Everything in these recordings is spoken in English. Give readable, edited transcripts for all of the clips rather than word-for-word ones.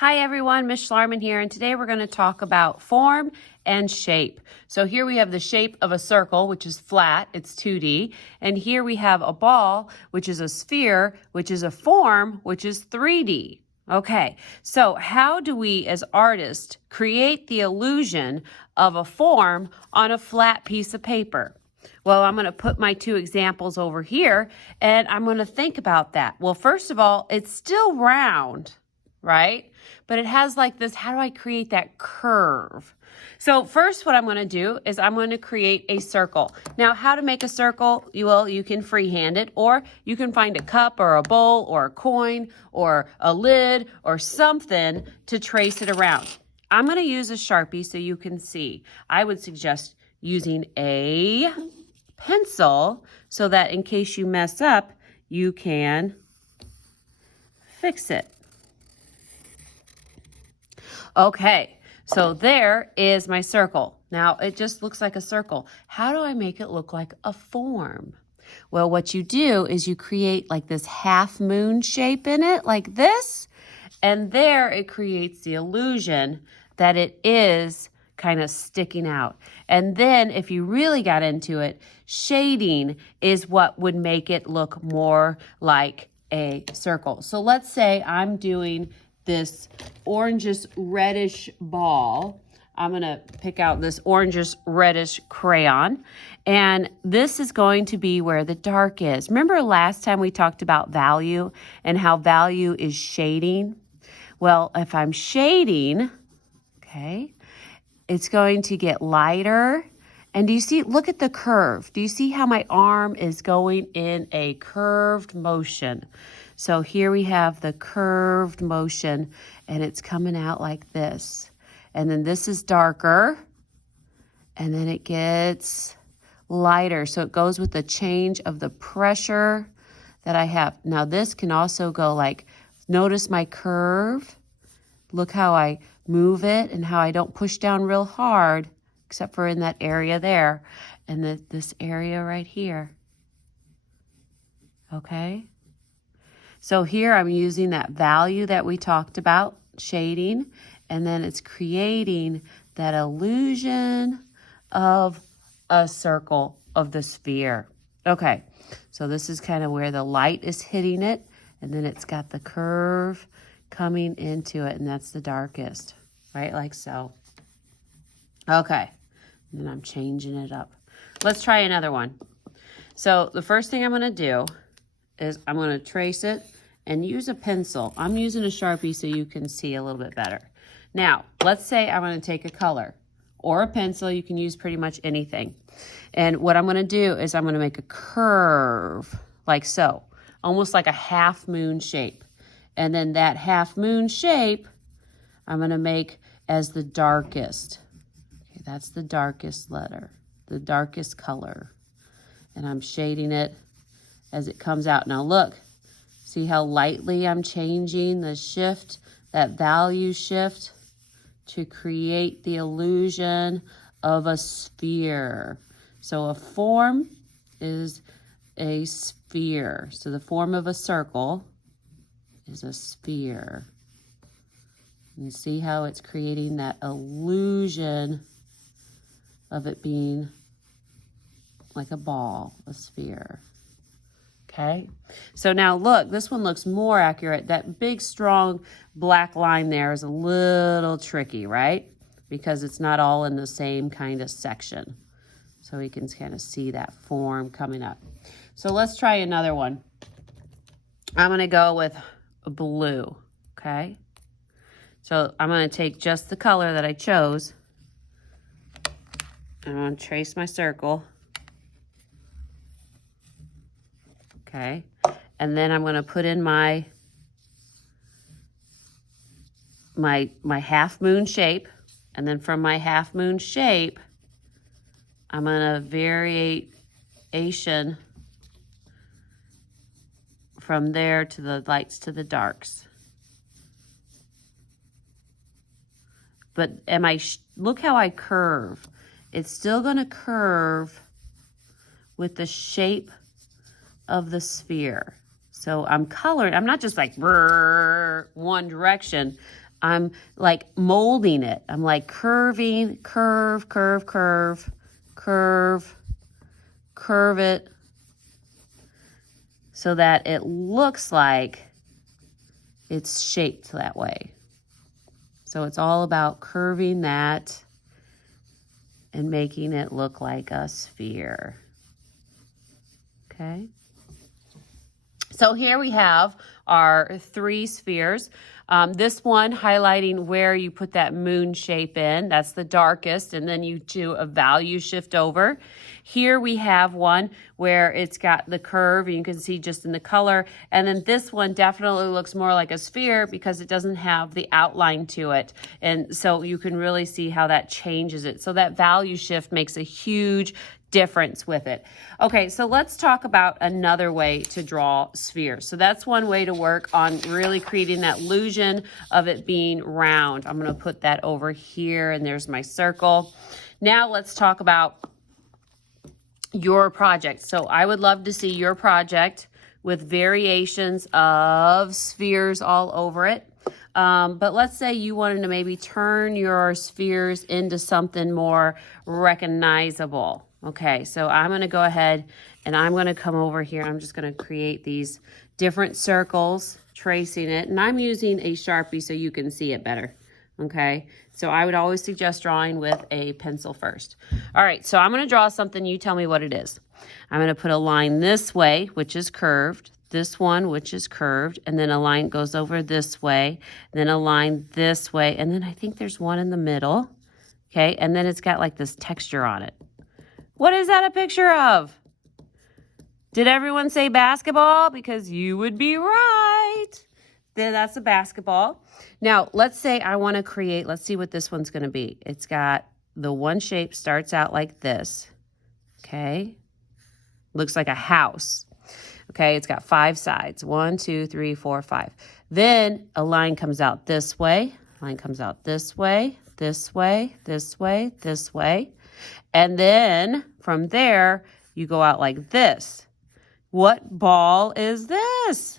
Hi everyone, Miss Schlarman here, and today we're going to talk about form and shape. So here we have the shape of a circle, which is flat, it's 2D, and here we have a ball, which is a sphere, which is a form, which is 3D. Okay, so how do we as artists create the illusion of a form on a flat piece of paper? Well, I'm going to put my two examples over here, and I'm going to think about that. Well, first of all, it's still round, right? But it has like this, how do I create that curve? So first what I'm going to do is I'm going to create a circle. Now, how to make a circle? You can freehand it, or you can find a cup or a bowl or a coin or a lid or something to trace it around. I'm going to use a Sharpie so you can see. I would suggest using a pencil so that in case you mess up, you can fix it. Okay, so there is my circle. Now, it just looks like a circle. How do I make it look like a form? Well, what you do is you create like this half moon shape in it, like this, and there it creates the illusion that it is kind of sticking out. And then if you really got into it, shading is what would make it look more like a circle. So let's say I'm doing this orangish reddish ball. I'm going to pick out this orangish reddish crayon, and this is going to be where the dark is. Remember last time we talked about value and how value is shading? Well, if I'm shading, okay, it's going to get lighter. And do you see, look at the curve. Do you see how my arm is going in a curved motion? So here we have the curved motion, and it's coming out like this. And then this is darker, and then it gets lighter. So it goes with the change of the pressure that I have. Now this can also go like, notice my curve. Look how I move it and how I don't push down real hard, except for in that area there, and this area right here. Okay? So here I'm using that value that we talked about, shading, and then it's creating that illusion of a circle of the sphere. Okay, so this is kind of where the light is hitting it, and then it's got the curve coming into it, and that's the darkest, right? Like so. Okay, and then I'm changing it up. Let's try another one. So the first thing I'm going to do is I'm going to trace it and use a pencil. I'm using a Sharpie so you can see a little bit better. Now, let's say I'm going to take a color or a pencil. You can use pretty much anything. And what I'm going to do is I'm going to make a curve like so, almost like a half moon shape. And then that half moon shape, I'm going to make as the darkest. Okay, that's the darkest letter, the darkest color. And I'm shading it as it comes out. Now look, see how lightly I'm changing the shift, that value shift, to create the illusion of a sphere. So a form is a sphere. So the form of a circle is a sphere. You see how it's creating that illusion of it being like a ball, a sphere. Okay, so now look, this one looks more accurate. That big, strong black line there is a little tricky, right? Because it's not all in the same kind of section. So we can kind of see that form coming up. So let's try another one. I'm going to go with blue, okay? So I'm going to take just the color that I chose. I'm going to trace my circle. Okay, and then I'm going to put in my half moon shape, and then from my half moon shape, I'm going to variation from there to the lights to the darks. But look how I curve. It's still going to curve with the shape of the sphere. So I'm coloring, I'm not just like one direction. I'm like molding it. I'm like curving, curve, curve, curve, curve, curve it so that it looks like it's shaped that way. So it's all about curving that and making it look like a sphere. Okay. So here we have our 3 spheres. This one highlighting where you put that moon shape in, that's the darkest, and then you do a value shift over. Here we have one where it's got the curve, and you can see just in the color, and then this one definitely looks more like a sphere because it doesn't have the outline to it, and so you can really see how that changes it. So that value shift makes a huge difference with it. Okay, so let's talk about another way to draw spheres. So that's one way to work on really creating that illusion of it being round. I'm going to put that over here, and there's my circle. Now let's talk about your project. So I would love to see your project with variations of spheres all over it. But let's say you wanted to maybe turn your spheres into something more recognizable. Okay, so I'm going to go ahead and I'm going to come over here. I'm just going to create these different circles, tracing it. And I'm using a Sharpie so you can see it better. Okay, so I would always suggest drawing with a pencil first. All right, so I'm going to draw something. You tell me what it is. I'm going to put a line this way, which is curved. This one, which is curved, and then a line goes over this way, then a line this way, and then I think there's one in the middle, okay, and then it's got like this texture on it. What is that a picture of? Did everyone say basketball? Because you would be right. Then that's a basketball. Now, let's say I want to create, let's see what this one's going to be. It's got the one shape starts out like this, okay, looks like a house. Okay, it's got 5 sides. 1, 2, 3, 4, 5. Then a line comes out this way. Line comes out this way, this way, this way, this way. And then from there, you go out like this. What ball is this?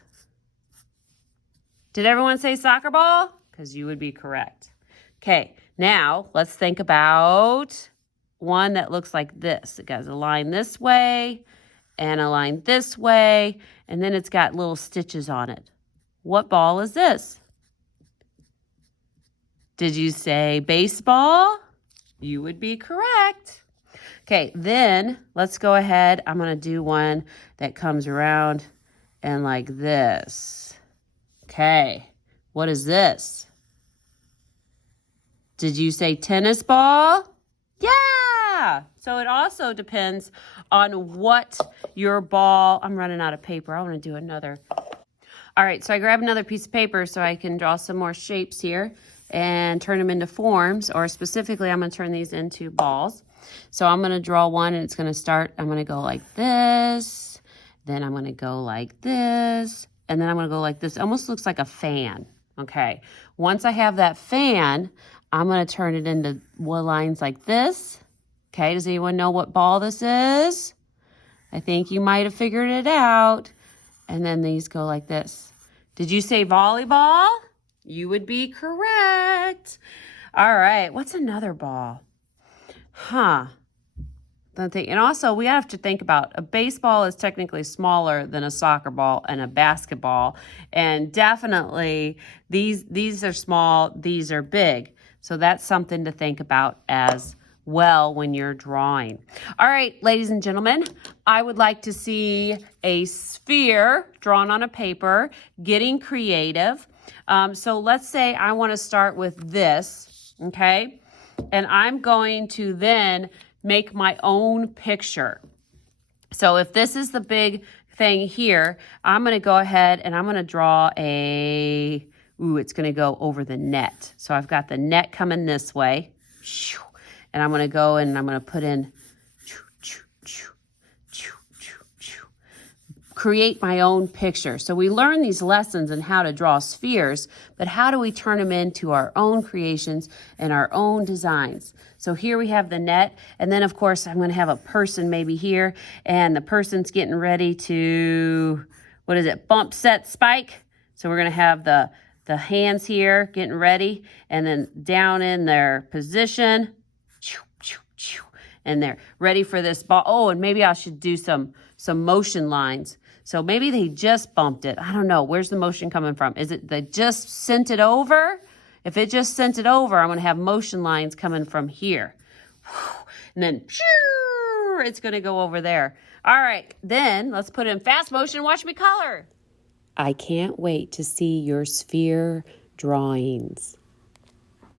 Did everyone say soccer ball? Because you would be correct. Okay, now let's think about one that looks like this. It got a line this way, and a line this way, and then it's got little stitches on it. What ball is this? Did you say baseball? You would be correct. Okay, then let's go ahead. I'm going to do one that comes around and like this. Okay, what is this? Did you say tennis ball? Yeah! So it also depends on what your ball, I'm running out of paper. I want to do another. All right, so I grab another piece of paper so I can draw some more shapes here and turn them into forms, or specifically, I'm going to turn these into balls. So I'm going to draw one, and it's going to start, I'm going to go like this, then I'm going to go like this, and then I'm going to go like this. It almost looks like a fan, okay? Once I have that fan, I'm going to turn it into lines like this. Okay, does anyone know what ball this is? I think you might have figured it out. And then these go like this. Did you say volleyball? You would be correct. All right, what's another ball? And also, we have to think about a baseball is technically smaller than a soccer ball and a basketball. And definitely, these are small, these are big. So that's something to think about as well when you're drawing. All right, ladies and gentlemen, I would like to see a sphere drawn on a paper, getting creative. So let's say I want to start with this, okay? And I'm going to then make my own picture. So if this is the big thing here, I'm going to go ahead and I'm going to draw it's going to go over the net. So I've got the net coming this way. And I'm going to go and I'm going to put in, create my own picture. So we learn these lessons on how to draw spheres, but how do we turn them into our own creations and our own designs? So here we have the net, and then of course I'm going to have a person maybe here, and the person's getting ready to, bump, set, spike. So we're going to have the the hands here, getting ready, and then down in their position, and they're ready for this ball. Oh, and maybe I should do some motion lines. So maybe they just bumped it. I don't know. Where's the motion coming from? Is it they just sent it over? If it just sent it over, I'm going to have motion lines coming from here. And then it's going to go over there. All right, then let's put it in fast motion. Watch me color. I can't wait to see your sphere drawings.